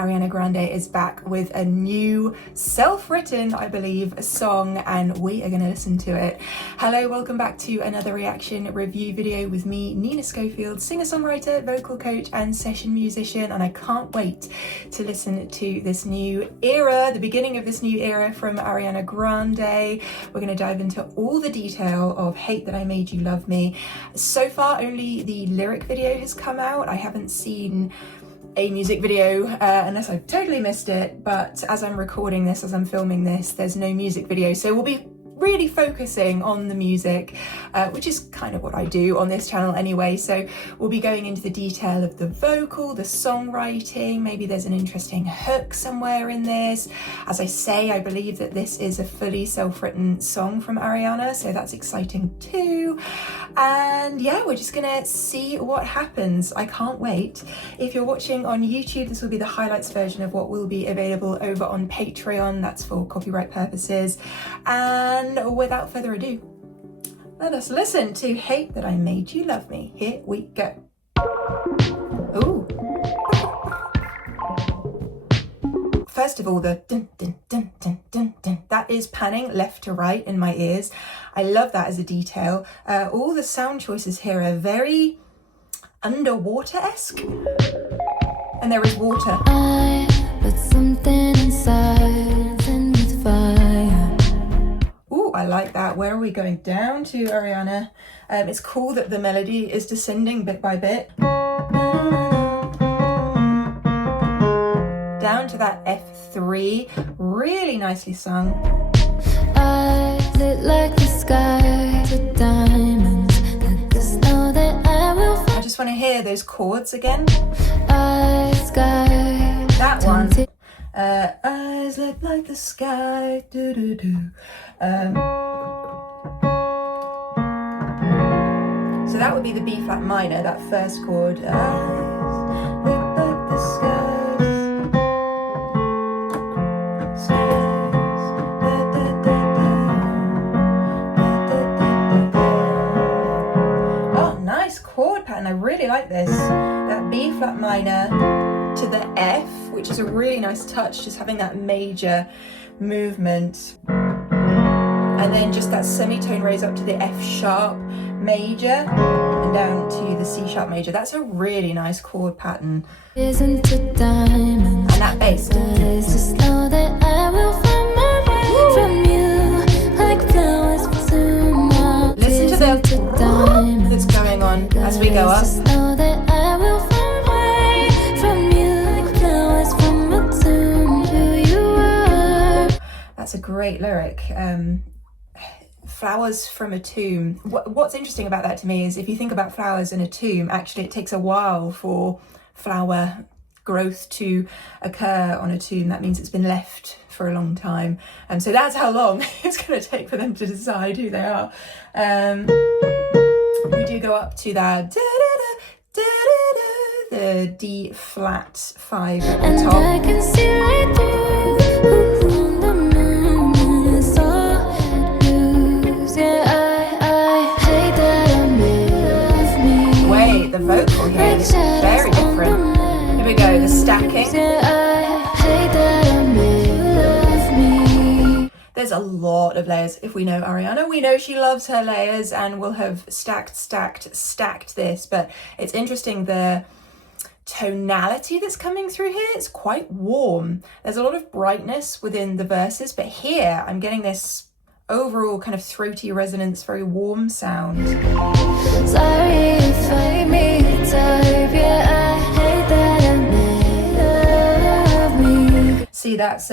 Ariana Grande is back with a new self-written, I believe, song, and we are going to listen to it. Hello, welcome back to another reaction review video with me, Nina Schofield, singer-songwriter, vocal coach and session musician, and I can't wait to listen to this new era, the beginning of this new era from Ariana Grande. We're going to dive into all the detail of Hate That I Made You Love Me. So far, only the lyric video has come out. I haven't seen a music video unless I've totally missed it, but as I'm recording this, as I'm filming this, there's no music video, so we'll be really focusing on the music, which is kind of what I do on this channel anyway. So we'll be going into the detail of the vocal, the songwriting, maybe there's an interesting hook somewhere in this. As I say, I believe that this is a fully self-written song from Ariana, so that's exciting too. And yeah, we're just gonna see what happens. I can't wait. If you're watching on YouTube, this will be the highlights version of what will be available over on Patreon. That's for copyright purposes. And without further ado, let us listen to Hate That I Made You Love Me. Here we go. Ooh. First of all, the dun dun dun dun dun dun, that is panning left to right in my ears. I love that as a detail. All the sound choices here are very underwater-esque. And there is water. I put something inside and with fire. Ooh, I like that. Where are we going? Down to Ariana. It's cool that the melody is descending bit by bit. Down to that F3. Really nicely sung. I lit like the sky to diamonds. Just know that I will find. I just want to hear those chords again. That one. Eyes lit like the sky. Do do do. So that would be the B flat minor, that first chord. Eyes lit like the skies. Oh, nice chord pattern. I really like this. That B flat minor to the F, which is a really nice touch, just having that major movement. And then just that semitone raise up to the F sharp major and down to the C sharp major. That's a really nice chord pattern. And that bass. Just know that I will find my way from you like flowers bloom. Listen to the that's going on as we go up. That's a great lyric. Flowers from a tomb. What's interesting about that to me is if you think about flowers in a tomb, actually it takes a while for flower growth to occur on a tomb. That means it's been left for a long time. And so that's how long it's going to take for them to decide who they are. We do go up to that the D flat 5 at the top. I can see right through. The vocal here is very different. Here we go, the stacking. There's a lot of layers. If we know Ariana, we know she loves her layers and will have stacked this, but it's interesting the tonality that's coming through here. It's quite warm. There's a lot of brightness within the verses, but here I'm getting this overall kind of throaty resonance, very warm sound. Sorry if I made it type, yeah, I hate that I made love me. See, that's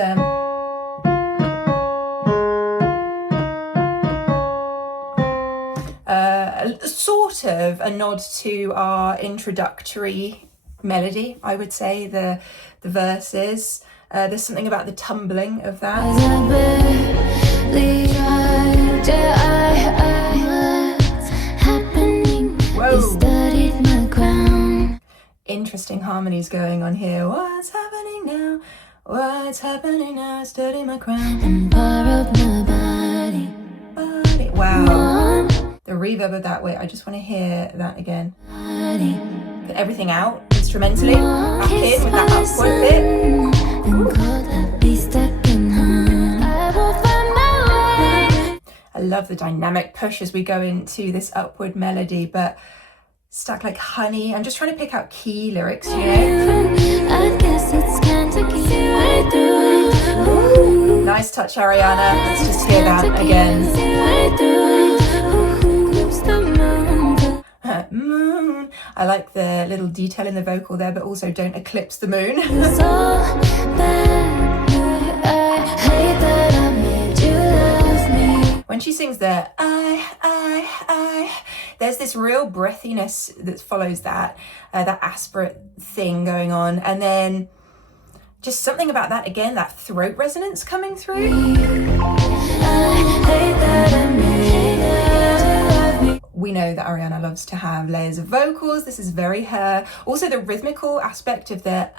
sort of a nod to our introductory melody, I would say, the verses. There's something about the tumbling of that. Whoa. Interesting harmonies going on here. What's happening now? What's happening now? I study my crown and borrowed my body. Wow. The reverb of that, wait, I just want to hear that again. Put everything out instrumentally, back in with that upward bit. love the dynamic push as we go into this upward melody, but stuck like honey. I'm just trying to pick out key lyrics, you know? I guess it's time to keep right through it. Nice touch, Ariana. Let's just hear that again. Moon. I like the little detail in the vocal there, but also don't eclipse the moon. When she sings the there's this real breathiness that follows that, that aspirate thing going on, and then just something about that again, that throat resonance coming through. We know that Ariana loves to have layers of vocals. This is very her. Also the rhythmical aspect of the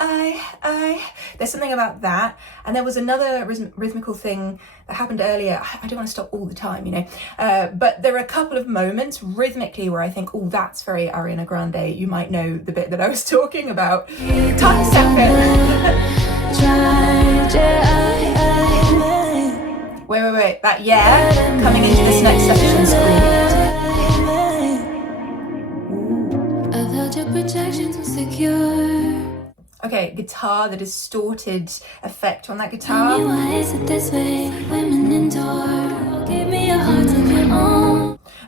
there's something about that. And there was another rhythmical thing that happened earlier. I don't want to stop all the time, you know, but there are a couple of moments rhythmically where I think, oh, that's very Ariana Grande. You might know the bit that I was talking about. Time second. Wait, that yeah coming into this next section is cool. Okay, guitar, the distorted effect on that guitar.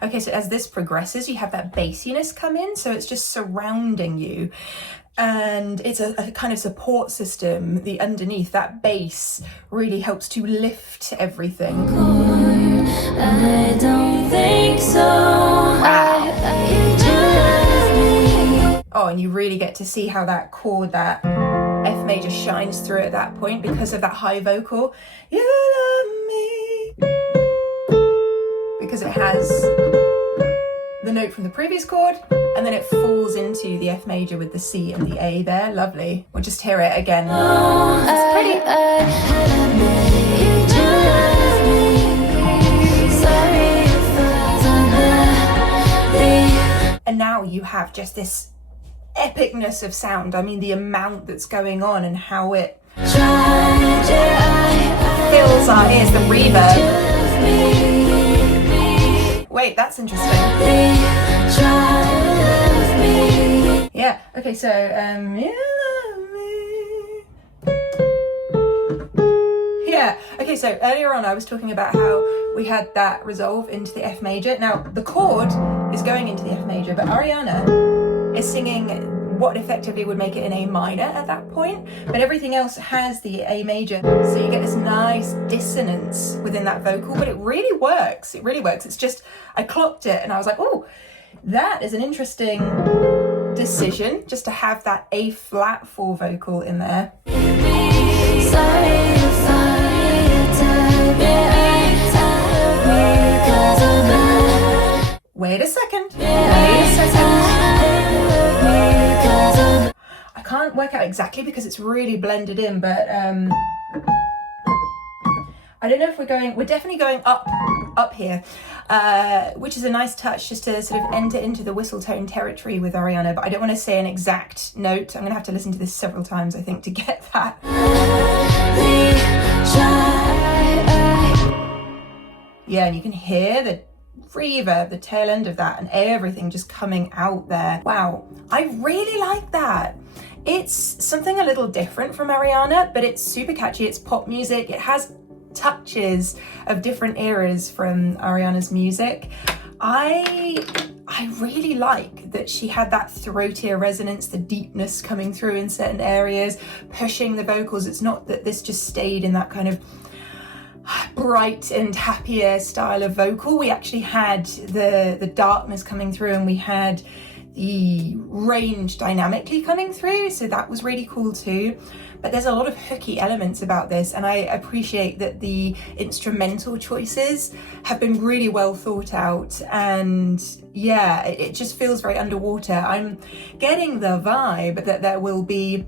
Okay, so as this progresses, you have that bassiness come in, so it's just surrounding you. And it's a kind of support system, the underneath, that bass really helps to lift everything. I don't think so. Oh, and you really get to see how that chord, that F major, shines through at that point because of that high vocal. You love me. Because it has the note from the previous chord, and then it falls into the F major with the C and the A there. Lovely. We'll just hear it again. It's pretty. And now you have just this epicness of sound. I mean, the amount that's going on and how it fills our ears, the reverb. Wait, that's interesting. Yeah, okay, so, you love me. Yeah, okay, so earlier on I was talking about how we had that resolve into the F major. Now, the chord is going into the F major, but Ariana is singing what effectively would make it an A minor at that point, but everything else has the A major, so you get this nice dissonance within that vocal, but it really works. It really works. It's just, I clocked it and I was like, oh, that is an interesting decision, just to have that A flat 4 vocal in there. Wait a second. I can't work out exactly because it's really blended in, but I don't know if we're definitely going up here, which is a nice touch just to sort of enter into the whistle tone territory with Ariana, but I don't want to say an exact note. I'm going to have to listen to this several times, I think, to get that. Yeah, and you can hear the reverb, the tail end of that, and everything just coming out there. Wow, I really like that. It's something a little different from Ariana, but it's super catchy. It's pop music. It has touches of different eras from Ariana's music. I really like that she had that throatier resonance, the deepness coming through in certain areas, pushing the vocals. It's not that this just stayed in that kind of bright and happier style of vocal. We actually had the darkness coming through, and we had the range dynamically coming through, so that was really cool too. But there's a lot of hooky elements about this, and I appreciate that the instrumental choices have been really well thought out, and yeah, it just feels very underwater. I'm getting the vibe that there will be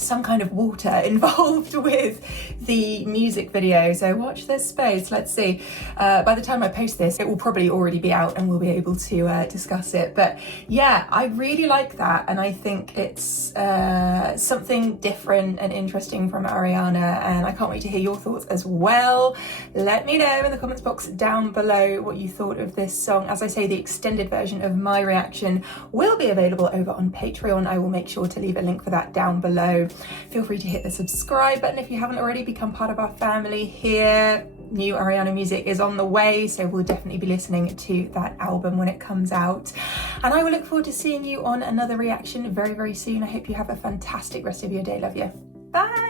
some kind of water involved with the music video, so watch this space. Let's see, by the time I post this it will probably already be out and we'll be able to discuss it. But yeah, I really like that, and I think it's something different and interesting from Ariana, and I can't wait to hear your thoughts as well. Let me know in the comments box down below what you thought of this song. As I say, the extended version of my reaction will be available over on Patreon. I will make sure to leave a link for that down below. Feel free to hit the subscribe button if you haven't already, become part of our family here. New Ariana music is on the way, so we'll definitely be listening to that album when it comes out. And I will look forward to seeing you on another reaction very, very soon. I hope you have a fantastic rest of your day. Love you. Bye.